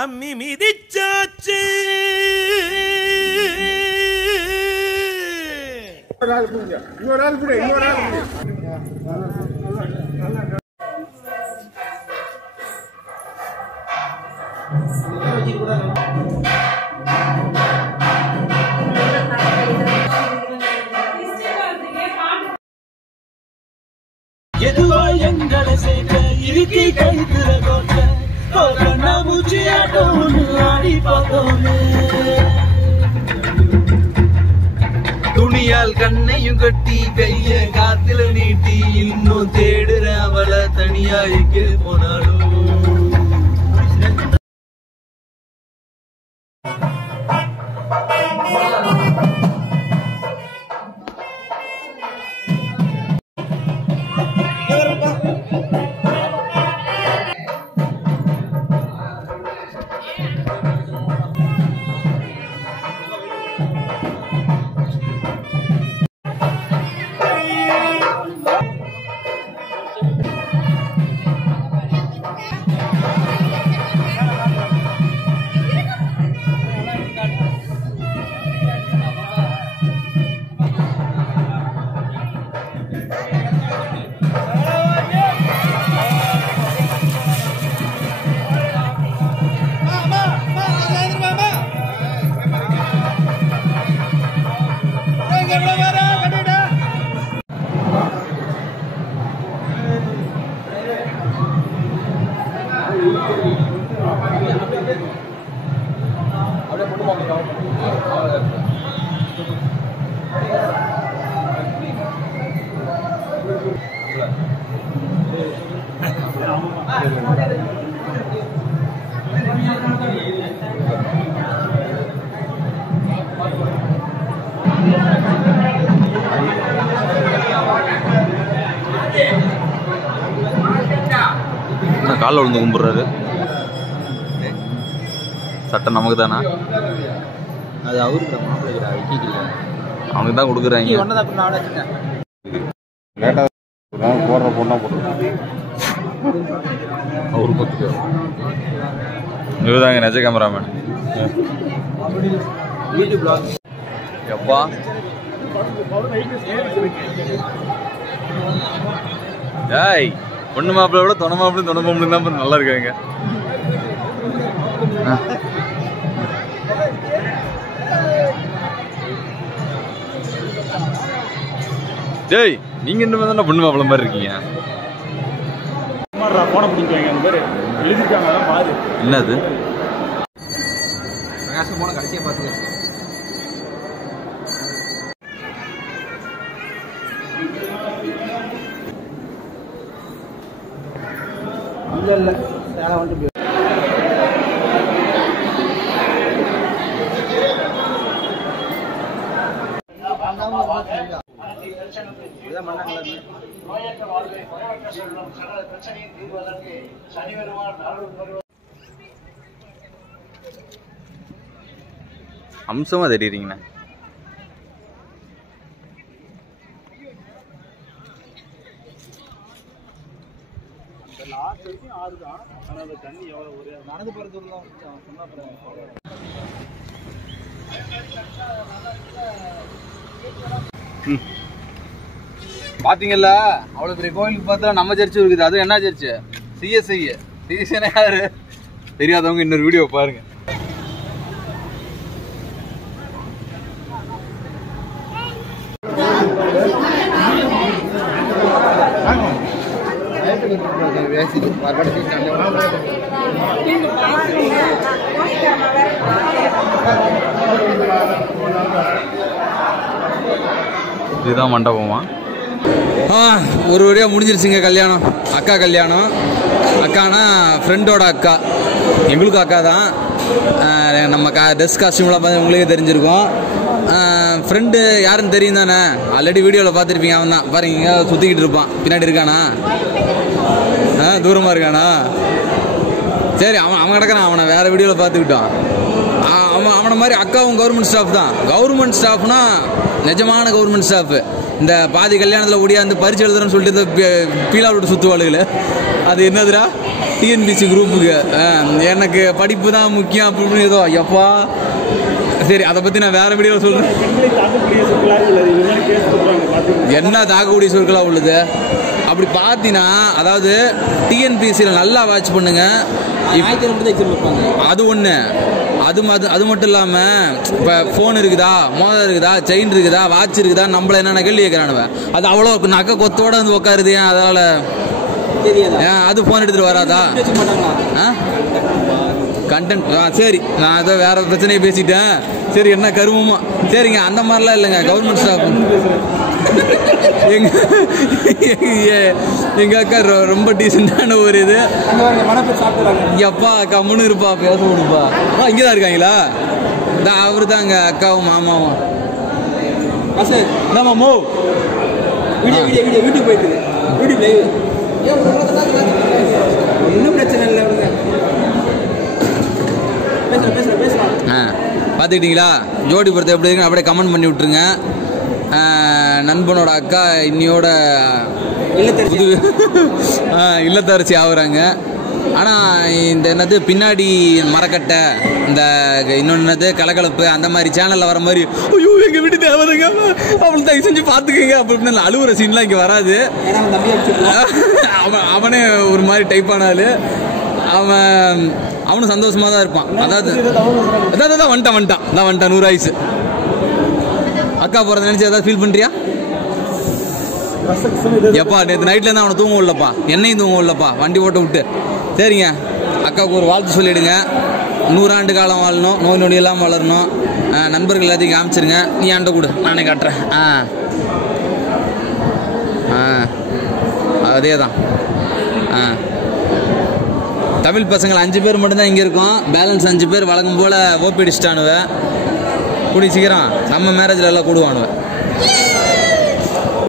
அம்மி மிதிச்சாச்சு இன்னொரு ஆள் கூட எதுவோ எங்களை சேர்க்க இருக்கி கழுத்துற கோட்டை கண்ணா பூச்சி ஆட்டம் ஒன்று ஆடி பார்த்தோமே துணியால் கண்ணையும் கட்டி கைய காத்துல நீட்டி இன்னும் தேடுற அவளை தனியா எங்கே போனாலும் காலில் விழுந்து கும்பிட்றாரு. சட்டம் நமக்கு தானா? அது அவருக்கு அவனுக்கு தான் கொடுக்குறாங்க. போடுற பொண்ணா போட்டு அவரு பத்து இவதாங்க நெஜ கேமராமேன். எப்பா டேய் பொண்ணு மாப்பிள்ள விட தொண மாப்பிள்ள தொண பொண்ணு தான் நல்லா இருக்காங்க. டேய் நீங்க என்ன தானே பொண்ணு மாப்பிள்ள மாதிரி இருக்கீங்க. என்னது கடைசியா பாத்துக்க இல்ல சேலை வந்து அம்சமா தெரியுறீங்கண்ணா. நடந்து போறது பாத்தீங்கல்ல அவ்வளவு பெரிய கோயிலுக்கு பார்த்தா நம்ம சர்ச்சு இருக்குது. அது என்ன சர்ச்சு? சிஎஸ்ஐ. சிஎஸ்ஐ யாரு தெரியாதவங்க இன்னொரு வீடியோ பாருங்க. இதுதான் மண்டபமா? ஒரு வழியா முடிஞ்சிருச்சுங்க கல்யாணம். அக்கா கல்யாணம். அக்கானா ஃப்ரெண்டோட அக்கா, எங்களுக்கும் அக்கா தான். நம்ம ட்ரெஸ் காஸ்டியூம்லாம் பார்த்து உங்களுக்கே தெரிஞ்சிருக்கும். ஃப்ரெண்டு யாருன்னு தெரியும் தானே, ஆல்ரெடி வீடியோவில் பார்த்துருப்பீங்க. அவன் தான் பாருங்க சுற்றிக்கிட்டு இருப்பான். பின்னாடி இருக்கானா? தூரமாக இருக்கானா? சரி அவன் கிடக்கிறான். அவனை வேறு வீடியோவில் பார்த்துக்கிட்டான். அவனை மாதிரி அக்காவும் கவர்மெண்ட் ஸ்டாஃப் தான். கவர்மெண்ட் ஸ்டாஃப்னா நிஜமான கவர்மெண்ட் ஸ்டாஃப். இந்த பாதி கல்யாணத்தில் ஓடியாந்து பரிச்சு எழுதுறேன்னு சொல்லிட்டு இந்த பீலா விட்டு சுற்றுவாளுகள். அது என்னதுடா டிஎன்பிசி குரூப்புக்கு எனக்கு படிப்பு தான் முக்கியம் அப்படின்னு ஏதோ எப்பா. சரி, அதை பற்றி நான் வேறு வீடியோவில் சொல்கிறேன். என்ன தாக்கக்கூடிய சொற்களாக உள்ளது அப்படி பார்த்தீங்கன்னா, அதாவது டிஎன்பிசியில் நல்லா வாட்ச் பண்ணுங்க. அது ஒன்று. அது மட்டும் இல்லாமல் இப்போ ஃபோன் இருக்குதா, மோதிரம் இருக்குதா, செயின் இருக்குதா, வாட்ச் இருக்குதா, நம்மள என்னென்ன கேள்வி கேட்குறானுவன். அது அவ்வளோ நக்கை கொத்தோட வந்து உட்காருது. ஏன் அதனால் அது ஃபோன் எடுத்துகிட்டு வராதா கண்டென்ட்? சரி, நான் ஏதோ வேறு பிரச்சனையை பேசிட்டேன். சரி, என்ன கருமமா? சரிங்க, அந்த மாதிரிலாம் இல்லைங்க. கவர்மெண்ட் ஸ்டாஃப் எங்கள் அக்கா ரொம்ப டீசெண்டான ஒரு இது. எப்பா கம்முன்னு இருப்பா, பேச விடுப்பா. இங்கே தான் இருக்காங்களா? அவரு தான் அங்கே அக்காவும் மாமாவும். மாமோ வீட்டுக்கு போயிட்டு ஒன்றும் பிரச்சனை இல்லை. பார்த்துக்கிட்டீங்களா ஜோடி பொறுத்த எப்படி இருக்குன்னு அப்படியே கமெண்ட் பண்ணி விட்ருங்க. நண்பனோட அக்கா இன்னையோட இல்லத்தரசி ஆகுறாங்க. ஆனால் இந்த என்னது பின்னாடி மரக்கட்டை, இந்த இன்னொன்று என்னது கலகலப்பு, அந்த மாதிரி சேனலில் வர மாதிரி ஐயோ எங்கள் வீட்டு தேவைங்க அவளுக்கு தயவு செஞ்சு பார்த்துக்கோங்க அப்படின்னு அழுவுற சீன்லாம் இங்கே வராது. அவனே ஒரு மாதிரி டைப்பானாலு அவனும் சந்தோஷமாக தான் இருப்பான். அதாவது வந்துட்டான் 100 ஆயிடுச்சு. அக்கா போகிறத நினச்சி ஏதாவது ஃபீல் பண்ணுறியா? எப்பா நேற்று நைட்லேருந்து அவனை தூங்க விடலப்பா, என்னையும் தூங்க விடலப்பா, வண்டி ஓட்ட விட்டு. சரிங்க, அக்காவுக்கு ஒரு வாழ்த்து சொல்லிவிடுங்க. 100 ஆண்டு காலம் வாழணும், நோய் நொடி எல்லாம் வளரணும். நண்பர்கள் எல்லாத்தையும் காமிச்சிருங்க. நீ ஆண்டை கொடு, நானே காட்டுறேன். அதே தான். தமிழ் பசங்கள் 5 பேர் மட்டும்தான் இங்கே இருக்கோம். பேலன்ஸ் 5 பேர் வழங்கும் போல் ஓபி அடிச்சிட்டானுவ. கூடி சீக்கிரம் நம்ம மேரேஜில் எல்லாம் கூடுவானுவ.